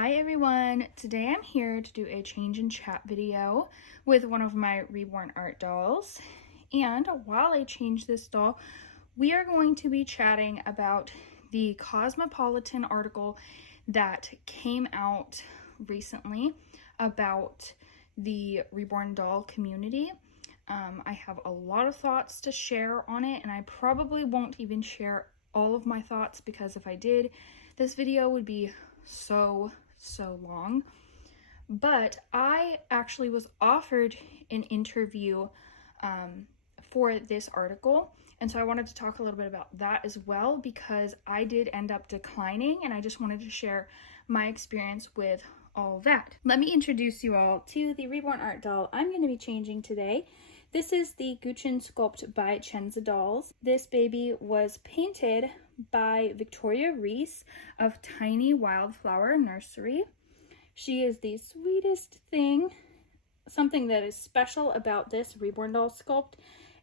Hi everyone, today I'm here to do a change in chat video with one of my Reborn art dolls. And while I change this doll, we are going to be chatting about the Cosmopolitan article that came out recently about the Reborn doll community. I have a lot of thoughts to share on it, and I probably won't even share all of my thoughts because if I did, this video would be so long. But I actually was offered an interview for this article, and so I wanted to talk a little bit about that as well because I did end up declining, and I just wanted to share my experience with all that. Let me introduce you all to the Reborn art doll I'm going to be changing today. This is the Gucci Sculpt by Chenza Dolls. This baby was painted by Victoria Reese of Tiny Wildflower Nursery. She is the sweetest thing. Something that is special about this Reborn doll sculpt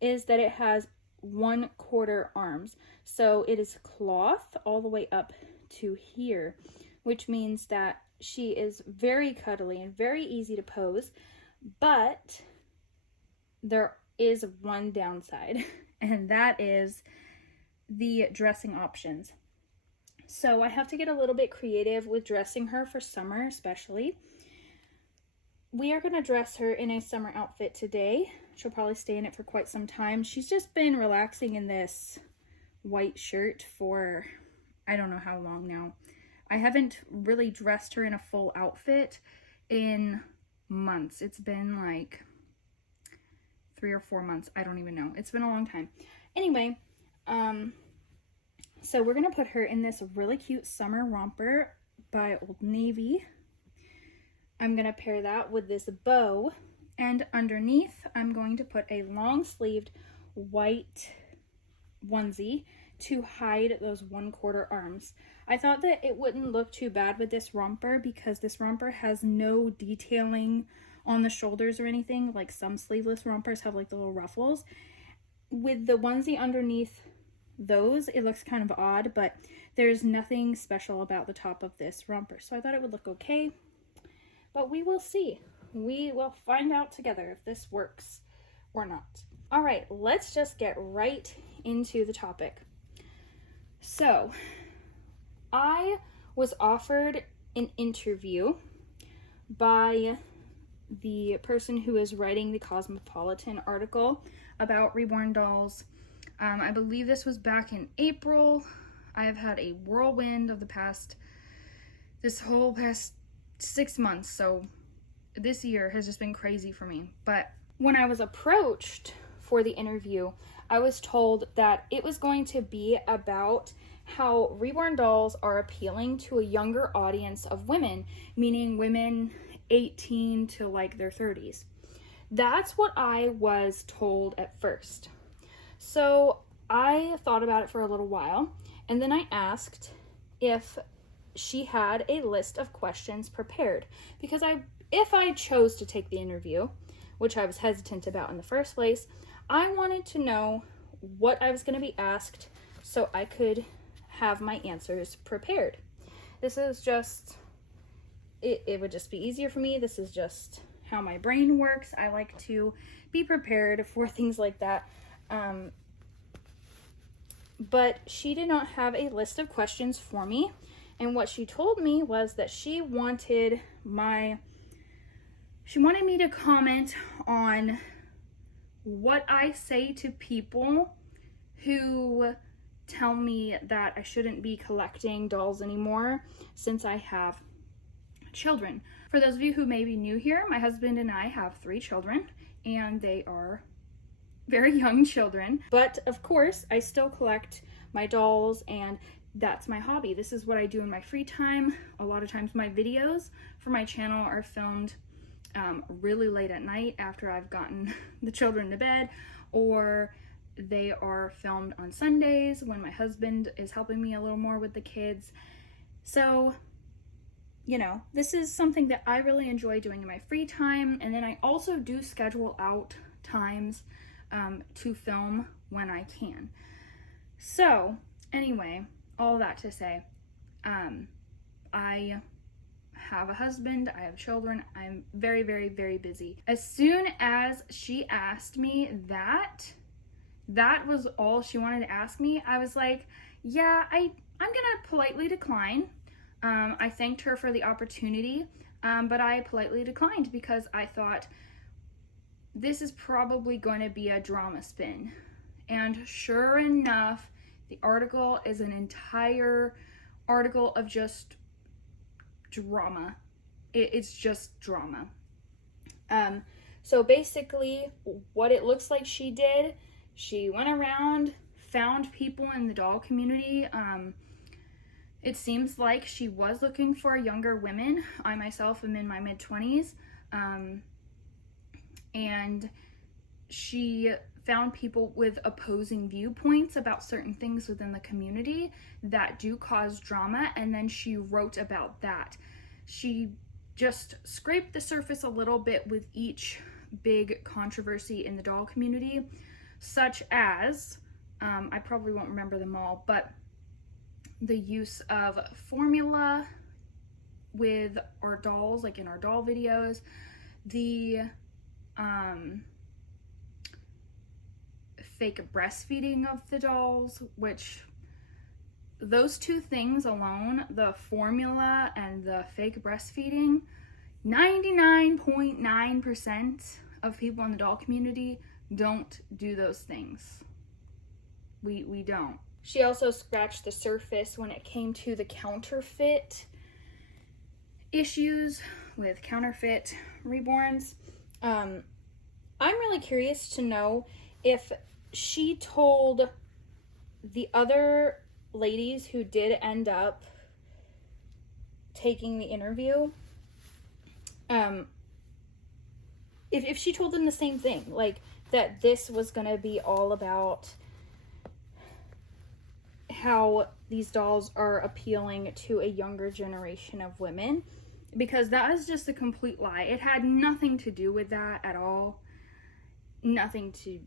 is that it has 1/4 arms. So it is cloth all the way up to here, which means that she is very cuddly and very easy to pose, but there is one downside, and that is the dressing options. So I have to get a little bit creative with dressing her for summer especially. We are going to dress her in a summer outfit today. She'll probably stay in it for quite some time. She's just been relaxing in this white shirt for I don't know how long now. I haven't really dressed her in a full outfit in months. It's been like 3 or 4 months. I don't even know. It's been a long time. Anyway, so we're going to put her in this really cute summer romper by Old Navy. I'm going to pair that with this bow, and underneath I'm going to put a long-sleeved white onesie to hide those 1/4 arms. I thought that it wouldn't look too bad with this romper because this romper has no detailing on the shoulders or anything, like some sleeveless rompers have like the little ruffles. With the onesie underneath those, it looks kind of odd, but there's nothing special about the top of this romper, so I thought it would look okay, but we will see. We will find out together if this works or not. All right, let's just get right into the topic. So I was offered an interview by the person who is writing the Cosmopolitan article about Reborn dolls. I believe this was back in April. I have had a whirlwind of this whole past 6 months, so this year has just been crazy for me. But when I was approached for the interview, I was told that it was going to be about how Reborn dolls are appealing to a younger audience of women, meaning women 18 to like their 30s. That's what I was told at first. So I thought about it for a little while, and then I asked if she had a list of questions prepared, because if I chose to take the interview, which I was hesitant about in the first place, I wanted to know what I was going to be asked so I could have my answers prepared. This is just, it would just be easier for me. This is just how my brain works. I like to be prepared for things like that. But she did not have a list of questions for me. And what she told me was that she wanted me to comment on what I say to people who tell me that I shouldn't be collecting dolls anymore since I have children. For those of you who may be new here, my husband and I have 3 children, and they are very young children. But of course, I still collect my dolls, and that's my hobby. This is what I do in my free time. A lot of times my videos for my channel are filmed really late at night after I've gotten the children to bed, or they are filmed on Sundays when my husband is helping me a little more with the kids. So, you know, this is something that I really enjoy doing in my free time. And then I also do schedule out times to film when I can. So anyway, all that to say, I have a husband, I have children, I'm very, very, very busy. As soon as she asked me that was all she wanted to ask me, I was like, yeah, I'm gonna politely decline. I thanked her for the opportunity, but I politely declined because I thought this is probably going to be a drama spin. And sure enough, the article is an entire article of just drama. It's just drama. So basically, what it looks like she did, she went around, found people in the doll community. It seems like she was looking for younger women. I myself am in my mid-20s. And she found people with opposing viewpoints about certain things within the community that do cause drama, and then she wrote about that. She just scraped the surface a little bit with each big controversy in the doll community, such as, I probably won't remember them all, but the use of formula with our dolls, like in our doll videos, the fake breastfeeding of the dolls, which those two things alone, the formula and the fake breastfeeding, 99.9% of people in the doll community don't do those things. We don't. She also scratched the surface when it came to the counterfeit issues with counterfeit reborns. I'm really curious to know if she told the other ladies who did end up taking the interview, if she told them the same thing, like that this was going to be all about how these dolls are appealing to a younger generation of women, because that is just a complete lie. It had nothing to do with that at all. Nothing to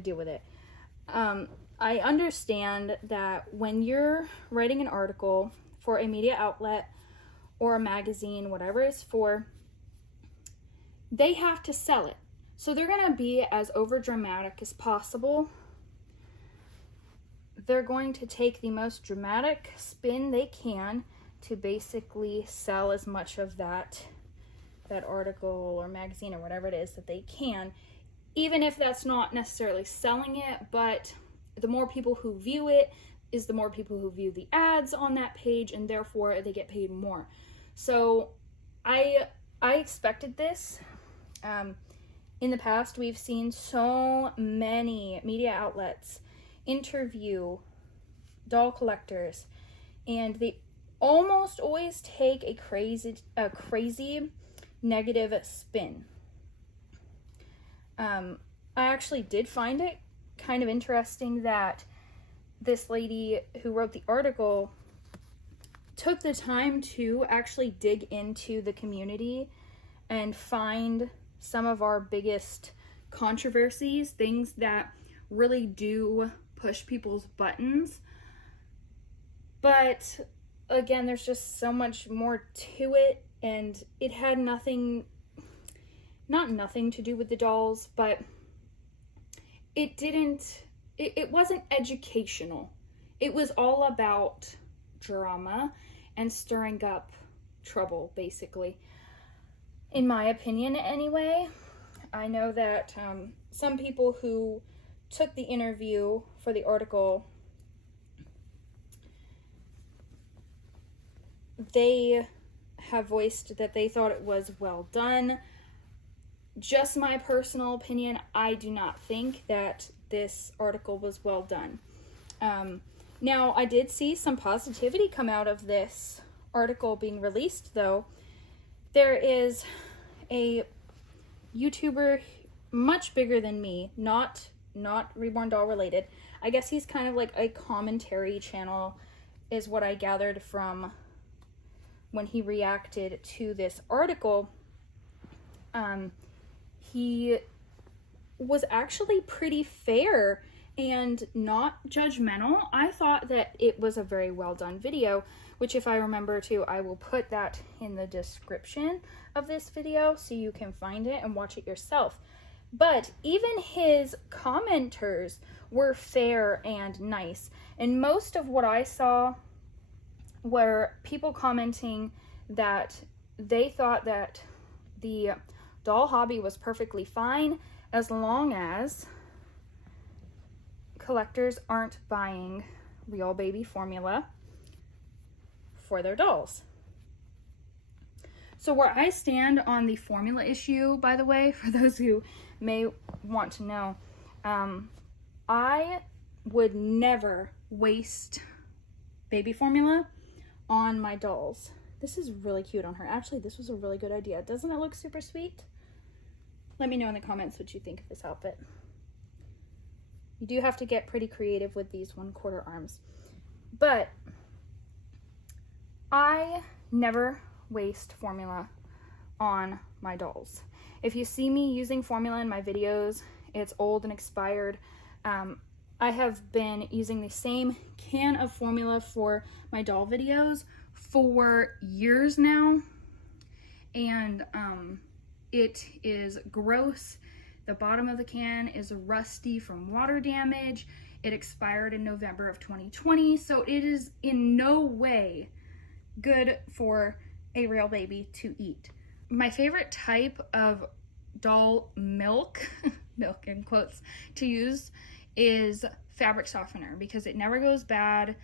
do with it. I understand that when you're writing an article for a media outlet or a magazine, whatever it's for, they have to sell it. So they're going to be as overdramatic as possible. They're going to take the most dramatic spin they can to basically sell as much of that article or magazine or whatever it is that they can, even if that's not necessarily selling it. But the more people who view it is the more people who view the ads on that page, and therefore they get paid more. So I expected this. In the past, we've seen so many media outlets interview doll collectors, and they almost always take a crazy negative spin. I actually did find it kind of interesting that this lady who wrote the article took the time to actually dig into the community and find some of our biggest controversies, things that really do push people's buttons. But again, there's just so much more to it, and it had nothing to do with the dolls, but it wasn't educational. It was all about drama and stirring up trouble, basically. In my opinion, anyway. I know that some people who took the interview for the article, they have voiced that they thought it was well done. Just my personal opinion, I do not think that this article was well done. Now, I did see some positivity come out of this article being released, though. There is a YouTuber much bigger than me, not Reborn Doll related. I guess he's kind of like a commentary channel, is what I gathered from when he reacted to this article. He was actually pretty fair and not judgmental. I thought that it was a very well done video, which if I remember to, I will put that in the description of this video so you can find it and watch it yourself. But even his commenters were fair and nice. And most of what I saw were people commenting that they thought that the doll hobby was perfectly fine as long as collectors aren't buying real baby formula for their dolls. So where I stand on the formula issue, by the way, for those who may want to know, I would never waste baby formula on my dolls. This is really cute on her. Actually, this was a really good idea. Doesn't it look super sweet? Let me know in the comments what you think of this outfit. You do have to get pretty creative with these 1/4 arms. But I never waste formula on my dolls. If you see me using formula in my videos, it's old and expired. I have been using the same can of formula for my doll videos for years now, and it is gross. The bottom of the can is rusty from water damage. It expired in November of 2020, so it is in no way good for a real baby to eat. My favorite type of doll milk, milk in quotes, to use is fabric softener because it never goes bad,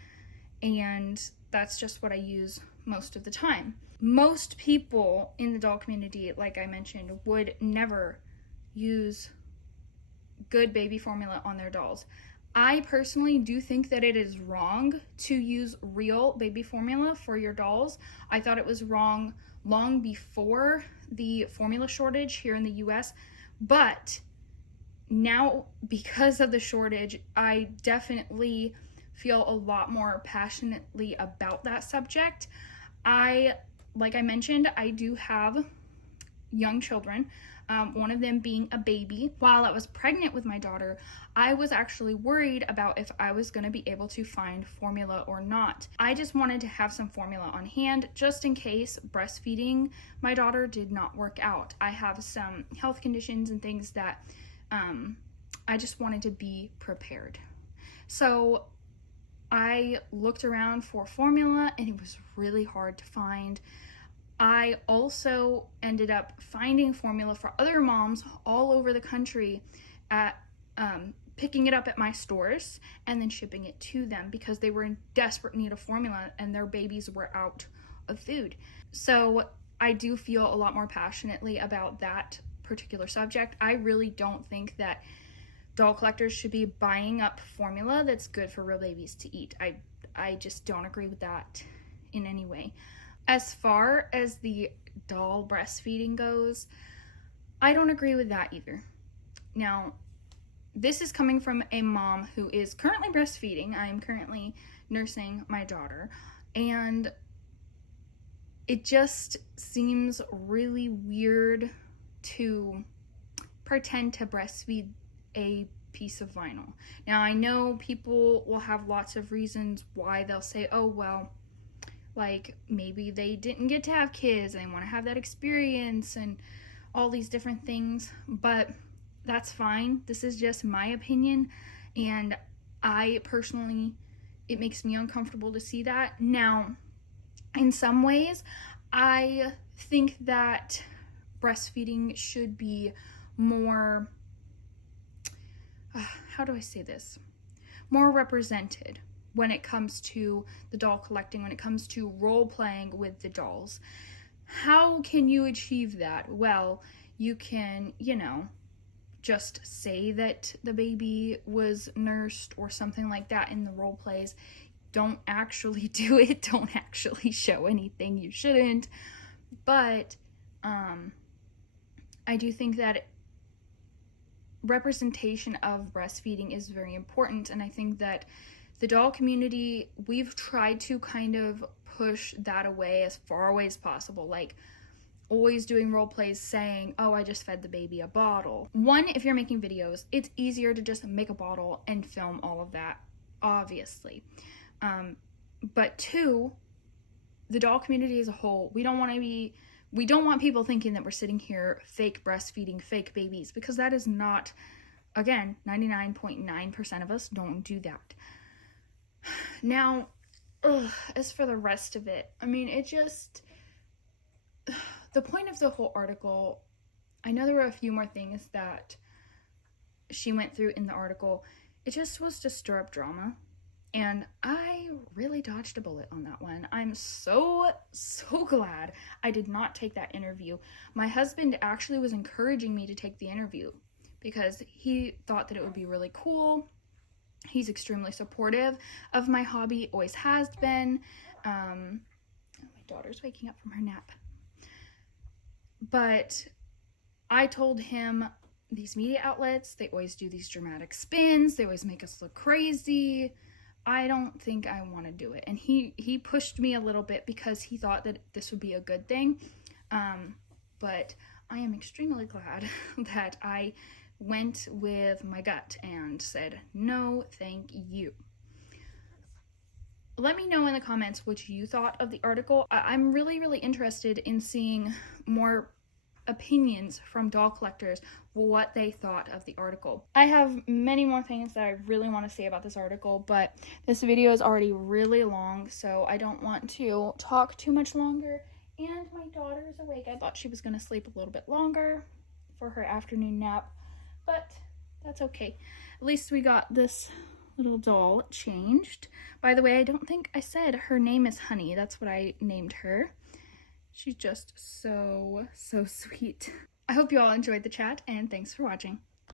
and that's just what I use most of the time. Most people in the doll community, like I mentioned, would never use good baby formula on their dolls. I personally do think that it is wrong to use real baby formula for your dolls. I thought it was wrong long before the formula shortage here in the US, but now because of the shortage, I definitely feel a lot more passionately about that subject. Like I mentioned, I do have young children, one of them being a baby. While I was pregnant with my daughter, I was actually worried about if I was going to be able to find formula or not. I just wanted to have some formula on hand just in case breastfeeding my daughter did not work out. I have some health conditions and things that I just wanted to be prepared. So I looked around for formula and it was really hard to find. I also ended up finding formula for other moms all over the country at picking it up at my stores and then shipping it to them because they were in desperate need of formula and their babies were out of food. So I do feel a lot more passionately about that particular subject. I really don't think that doll collectors should be buying up formula that's good for real babies to eat. I just don't agree with that in any way. As far as the doll breastfeeding goes, I don't agree with that either. Now, this is coming from a mom who is currently breastfeeding. I am currently nursing my daughter, and it just seems really weird to pretend to breastfeed a piece of vinyl. Now, I know people will have lots of reasons why they'll say, oh, well, like maybe they didn't get to have kids and they want to have that experience and all these different things, but that's fine. This is just my opinion, and I personally, it makes me uncomfortable to see that. Now, in some ways, I think that breastfeeding should be more, how do I say this? More represented when it comes to the doll collecting, when it comes to role playing with the dolls. How can you achieve that? Well, you can, just say that the baby was nursed or something like that in the role plays. Don't actually do it. Don't actually show anything you shouldn't. But I do think that representation of breastfeeding is very important, and I think that the doll community, we've tried to kind of push that away as far away as possible. Like, always doing role plays saying, oh, I just fed the baby a bottle. One, if you're making videos, it's easier to just make a bottle and film all of that, obviously. But two, the doll community as a whole, we don't want people thinking that we're sitting here fake breastfeeding fake babies, because that is not, again, 99.9% of us don't do that. Now, as for the rest of it, I mean, it just, the point of the whole article, I know there were a few more things that she went through in the article. It just was to stir up drama. And I really dodged a bullet on that one. I'm so glad I did not take that interview. My husband actually was encouraging me to take the interview because he thought that it would be really cool. He's extremely supportive of my hobby, always has been. My daughter's waking up from her nap. But I told him, these media outlets, they always do these dramatic spins. They always make us look crazy. I don't think I want to do it. And he pushed me a little bit because he thought that this would be a good thing. But I am extremely glad that I went with my gut and said, no, thank you. Let me know in the comments what you thought of the article. I'm really interested in seeing more opinions from doll collectors, what they thought of the article. I have many more things that I really want to say about this article, but this video is already really long, so I don't want to talk too much longer. And my daughter is awake. I thought she was going to sleep a little bit longer for her afternoon nap, but that's okay. At least we got this little doll changed. By the way, I don't think I said her name is Honey. That's what I named her. She's just so sweet. I hope you all enjoyed the chat, and thanks for watching.